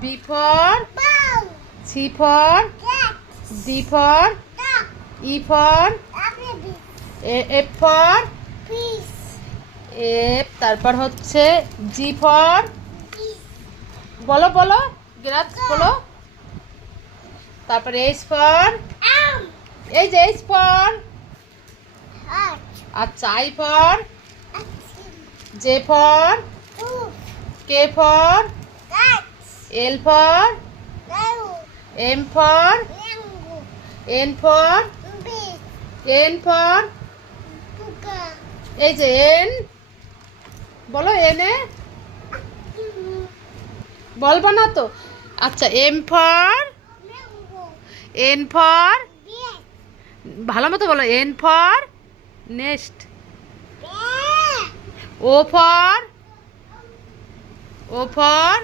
B for C for D for E for F for F তারপর হচ্ছে G for বলো বলো গ্রাস বলো তারপর H for এই যে H for আচ্ছা I for J for K for L for M for N for N for এই যে N বলো N এ বলবা না তো আচ্ছা M for N for ভালো মতো বলো N for next O for